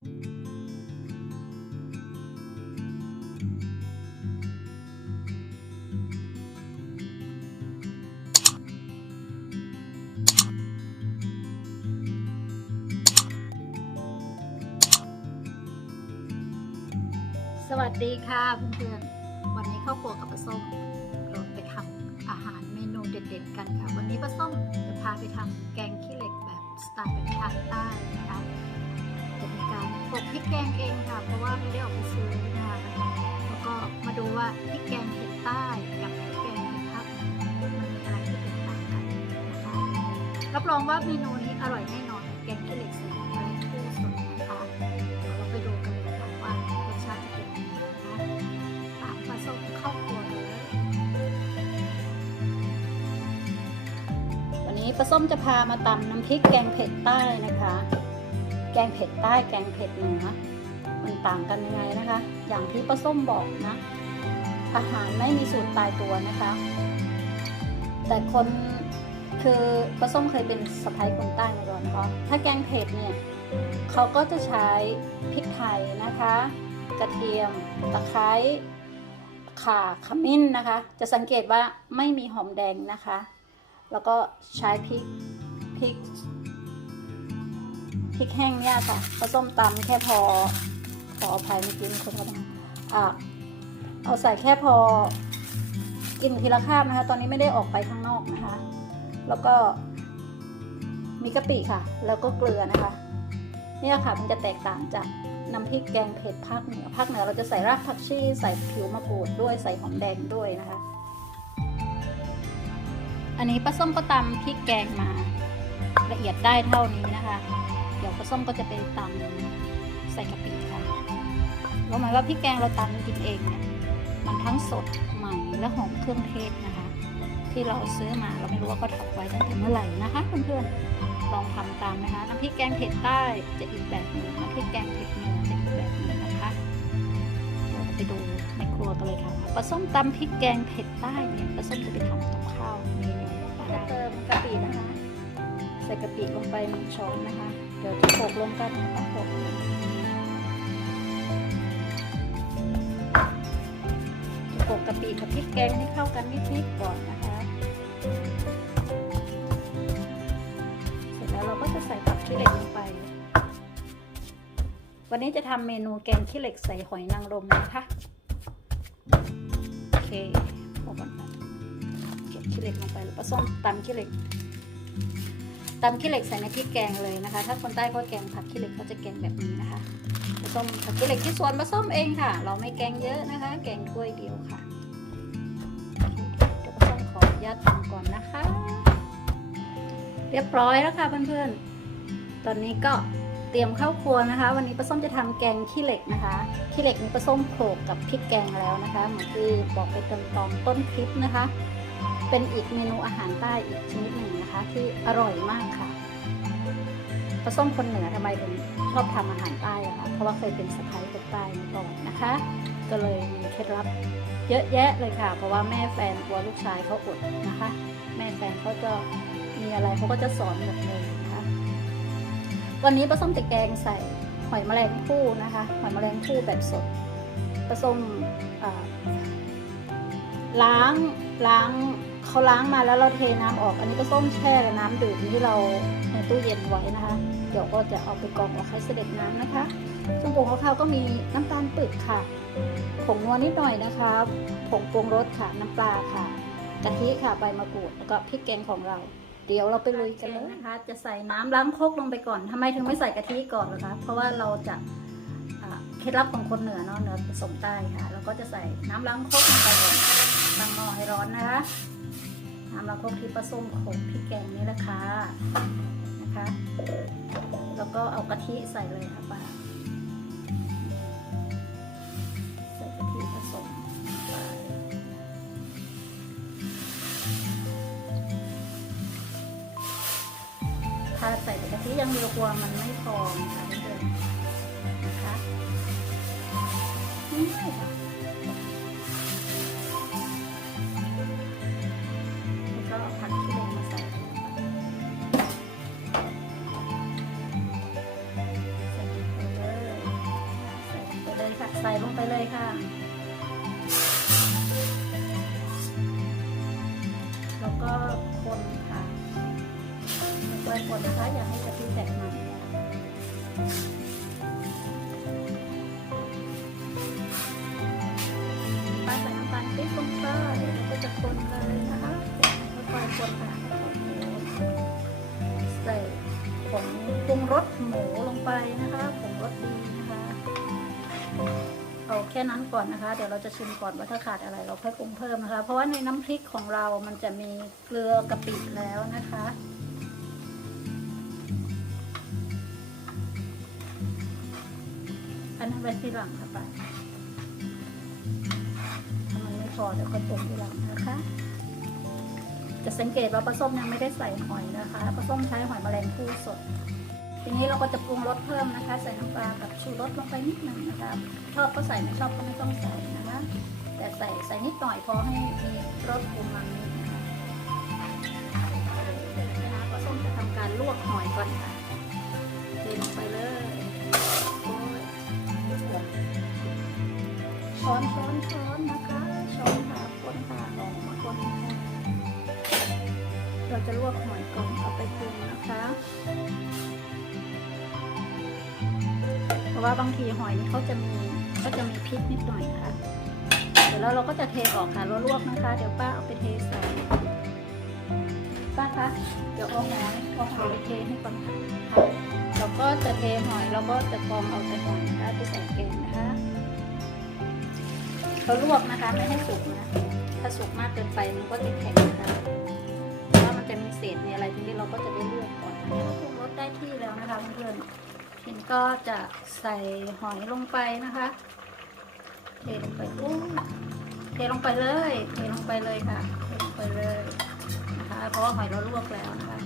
สวัสดีค่ะเพื่อนๆ วันนี้ข้าวครัวกับป้าส้มเราไปทำอาหารเมนูเด็ดๆกันค่ะ วันนี้ป้าส้มจะพาไปทำแกงขี้เหล็กแบบสไตล์แบบทางใต้นะคะ จะมีการปกพริกแกงเองค่ะ เพราะว่าไม่ได้ออกไปซื้อนะคะแล้วก็มาดูว่าพริกแกงเผ็ดใต้กับพริกแกงเผ็ดภาคมันมีอะไรที่แตกต่างกันนะคะรับรองว่าเมนูนี้อร่อยแน่นอนแกงขี้เหล็กใส่อะไรคู่สดนะคะเดี๋ยวเราไปดูกันเลยค่ะว่ารสชาติจะเป็นยังไงนะตามปลาส้มเข้าครัวเลยวันนี้ปลาส้มจะพามาตำน้ำพริกแกงเผ็ดใต้นะคะ แกงเผ็ดใต้แกงเผ็ดเหนือมันต่างกันยังไงนะคะ อย่างที่ปลาส้มบอกนะ อาหารไม่มีสูตรตายตัวนะคะ แต่คนคือปลาส้มเคยเป็นสะพ้ายคนใต้มาก่อนนะคะถ้าแกงเผ็ดเนี่ยเขาก็จะใช้พริกไทยนะคะ กระเทียมตะไคร้ข่าขมิ้นนะคะ จะสังเกตว่าไม่มีหอมแดงนะคะ แล้วก็ใช้พริกพริก ริกแห้งเนี่ยค่ะผสมตำแค่พอ ขออภัยเมื่อกี้มีคนเขาทำอะเอาใส่แค่พอกินทีละคาบนะคะ ตอนนี้ไม่ได้ออกไปข้างนอกนะคะ แล้วก็มีกะปิค่ะ แล้วก็เกลือนะคะ เนี่ยค่ะมันจะแตกต่างจากน้ำพริกแกงเผ็ดภาคเหนือ ภาคเหนือเราจะใส่รากผักชีใส่ผิวมะกรูดด้วยใส่หอมแดงด้วยนะคะ อันนี้ป้าส้มก็ตำพริกแกงมาละเอียดได้เท่านี้นะคะ เดี๋ยวป้าส้มก็จะไปตำใส่กะปิค่ะรู้ไหมว่าพริกแกงเราตำกินเองเนี่ยมันทั้งสดใหม่และหอมเครื่องเทศนะคะ ที่เราซื้อมาเราไม่รู้ว่าเขาทำไว้ตั้งแต่เมื่อไหร่นะคะเพื่อนๆลองทำตามนะคะน้ำพริกแกงเผ็ดใต้จะอีกแบบหนึ่งน้ำพริกแกงเผ็ดเหนือจะอีกแบบหนึ่งนะคะเดี๋ยวเราไปดูในครัวกันเลยค่ะปลาส้มตำพริกแกงเผ็ดใต้เนี่ยปลาส้มจะไปทำกับข้าวเมนูอะไรเติมกะปินะคะใส่กะปิลงไปหนึ่งช้อนนะคะ เดี๋ยวจะโขลกลงกันนะคะโขลกจะโขลกกะปิกับพริกแกงให้เข้ากันนิดๆก่อนนะคะ เสร็จแล้วเราก็จะใส่ผักขี้เหล็กลงไป วันนี้จะทำเมนูแกงขี้เหล็กใส่หอยนางรมนะคะ โอเคพอก่อนค่ะเก็บขี้เหล็กลงไปแล้วผสมตำขี้เหล็ก ตำขี้เหล็กใส่ในพริกแกงเลยนะคะ ถ้าคนใต้เขาแกงผักขี้เหล็กเขาจะแกงแบบนี้นะคะผสมผักขี้เหล็กที่สวนผสมเองค่ะ เราไม่แกงเยอะนะคะ แกงถ้วยเดียวค่ะเดี๋ยวผสมขออนุญาตทำก่อนนะคะ เรียบร้อยแล้วค่ะเพื่อนๆ ตอนนี้ก็เตรียมข้าวครัวนะคะ วันนี้ป้าส้มจะทำแกงขี้เหล็กนะคะขี้เหล็กนี้ป้าส้มโขลกกับพริกแกงแล้วนะคะเหมือนที่บอกไปตอนตอนต้นคลิปนะคะ เป็นอีกเมนูอาหารใต้อีกชนิดหนึ่งนะคะ ที่อร่อยมากค่ะป้าส้มคนเหนือทำไมถึงชอบทำอาหารใต้อะคะเพราะว่าเคยเป็นสะพ้ายคนใต้มาก่อนนะคะ ก็เลยมีเคล็ดลับเยอะแยะเลยค่ะ เพราะว่าแม่แฟนกลัวลูกชายเขาอดนะคะ แม่แฟนเขาจะมีอะไรเขาก็จะสอนหมดเลยนะคะวันนี้ป้าส้มจะแกงใส่หอยแมลงภู่นะคะ หอยแมลงภู่แบบสดป้าส้มล้างล้าง เขาล้างมาแล้วเราเทน้ำออก อันนี้ป้าส้มแช่กับน้ำดื่มที่เราในตู้เย็นไว้นะคะ เดี๋ยวก็จะเอาไปกรองออกให้เสด็จน้ำนะคะเครื่องปงของเขาก็มีน้ำตาลปึกค่ะ ผงนัวนิดหน่อยนะคะ ผงปรุงรสค่ะ น้ำปลาค่ะ กะทิค่ะใบมะกรูด แล้วก็พริกแกงของเรา เดี๋ยวเราไปลุยกันเลยนะคะ จะใส่น้ำล้างโคกลงไปก่อนทำไมถึงไม่ใส่กะทิก่อนล่ะคะ เพราะว่าเราจะเคล็ดลับของคนเหนือเนาะเหนือผสมใต้ค่ะ เราก็จะใส่น้ำล้างโคกลงไปก่อนตั้งหม้อให้ร้อนนะคะ น้ำล้างโคกที่ผสมขลกพริกแกงนี่แหละค่ะนะคะ แล้วก็เอากะทิใส่เลยค่ะป้าใส่กะทิผสมถ้าใส่กะทิยังเดียวกลัวมันไม่พอนะคะเพื่อนนะคะนี่ค่ะ งไปเลยค่ะ แล้วก็คนค่ะค่อยๆคนนะคะ อย่าให้กะทิแตกมันป้าใส่น้ำตาลปิ๊บลงไปแล้วก็จะคนเลยนะคะค่อยๆคนค่ะใส่ผงปรุงรสหมูลงไปนะคะผงรสดี แค่นั้นก่อนนะคะ เดี๋ยวเราจะชิมก่อนว่าถ้าขาดอะไรเราค่อยปรุงเพิ่มนะคะ เพราะว่าในน้ำพริกของเรามันจะมีเกลือกะปิแล้วนะคะ อันนั้นไว้ทีหลังค่ะป้าถ้ามันไม่พอเดี๋ยวค่อยปรุงทีหลังนะคะ จะสังเกตว่าปลาส้มยังไม่ได้ใส่หอยนะคะปลาส้มใช้หอยแมลงภู่สด ทีนี้เราก็จะปรุงรสเพิ่มนะคะ ใส่น้ำปลากับชูรสลงไปนิดหนึ่งนะคะชอบก็ใส่ไม่ชอบก็ไม่ต้องใส่นะคะ แต่ใส่ใส่นิดหน่อยพอให้มีรสปูมันนิดนะคะนะคะปลาส้มจะทำการลวกหอยก่อนค่ะเทลงไปเลยโอ้ยช้อนช้อนช้อนนะคะช้อนค่ะคนค่ะออกมาคนค่ะ เราจะลวกหอยก่อนเอาไปปรุงนะคะ เพราะว่าบางทีหอยนี่เขาจะมีก็จะมีพิษนิดหน่อยค่ะเดี๋ยวแล้วเราก็จะเทออกค่ะลวกนะคะ เดี๋ยวป้าเอาไปเทใส่ป้าคะเดี๋ยวเอาหอยเอาหอยไปเทให้ก่อนค่ะเราก็จะเทหอยแล้วก็จะกรองเอาแต่หอยนะคะไปใส่แกงนะคะเขาลวกนะคะไม่ให้สุกนะถ้าสุกมากเกินไปมันก็จะแข็งนะคะ ก็จะใส่หอยลงไปนะคะ เทลงไปอู้เทลงไปเลย เทลงไปเลยค่ะ เทลงไปเลยนะคะ เพราะว่าหอยเราลวกแล้วนะคะ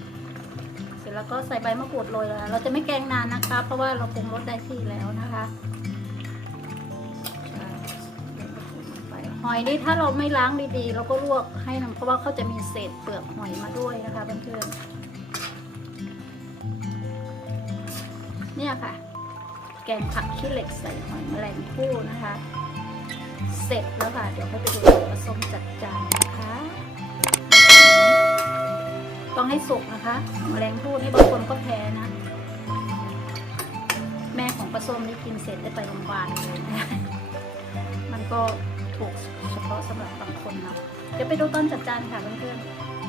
เสร็จแล้วก็ใส่ใบมะกรูดโรยเลยเราจะไม่แกงนานนะคะ เพราะว่าเราปรุงรสได้ที่แล้วนะคะใช่หอยนี่ถ้าเราไม่ล้างดีๆ เราก็ลวกให้นะเพราะว่าเขาจะมีเศษเปลือกหอยมาด้วยนะคะเพื่อนๆ เนี่ยค่ะ แกงผักขี้เหล็กใส่หอยแมลงภู่นะคะ เสร็จแล้วค่ะ เดี๋ยวให้ไปดูผสมจัดจานนะคะ ต้องให้สุกนะคะแมลงภู่นี่บางคนก็แพ้นะ แม่ของปลาส้มนี่กินเสร็จได้ไปโรงพยาบาลเลยนะมันก็ถูกเฉพาะสำหรับบางคนนะเดี๋ยวไปดูตอนจัดจานค่ะเพื่อนๆ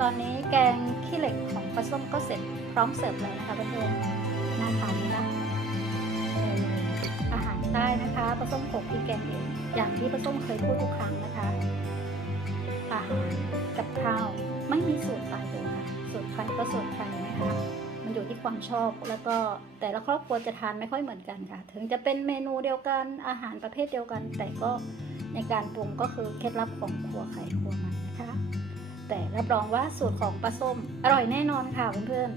ตอนนี้แกงขี้เหล็กของปลาส้มก็เสร็จพร้อมเสิร์ฟแล้วนะคะเพื่อนๆน่าทานไหมล่ะเมนูอาหารใต้นะคะปลาส้มโขกพริกแกงเองอย่างที่ปลาส้มเคยพูดทุกครั้งนะคะ อาหารกับข้าวไม่มีสูตรตายตัวค่ะสูตรใครก็สูตรใครนะคะมันอยู่ที่ความชอบแล้วก็แต่ละครอบครัวจะทานไม่ค่อยเหมือนกันค่ะ ถึงจะเป็นเมนูเดียวกันอาหารประเภทเดียวกัน แต่ก็ในการปรุงก็คือเคล็ดลับของครัวใครครัวมันนะคะ แต่รับรองว่าสูตรของปลาส้มอร่อยแน่นอนค่ะเพื่อน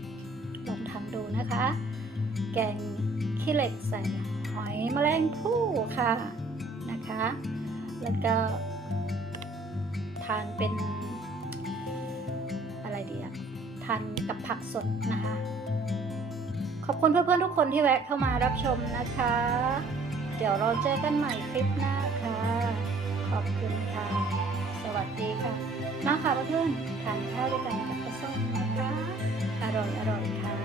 ๆลองทำดูนะคะ แกงขี้เหล็กใส่หอยแมลงภู่ค่ะนะคะ แล้วก็ทานเป็นอะไรดีอะทานกับผักสดนะคะ ขอบคุณเพื่อนๆทุกคนที่แวะเข้ามารับชมนะคะ เดี๋ยวเราเจอกันใหม่คลิปหน้าค่ะ ขอบคุณค่ะ สวัสดีค่ะ มาค่ะเพื่อนทานข้าวด้วยกันกับข้าส้มนะคะ อร่อยอร่อยค่ะ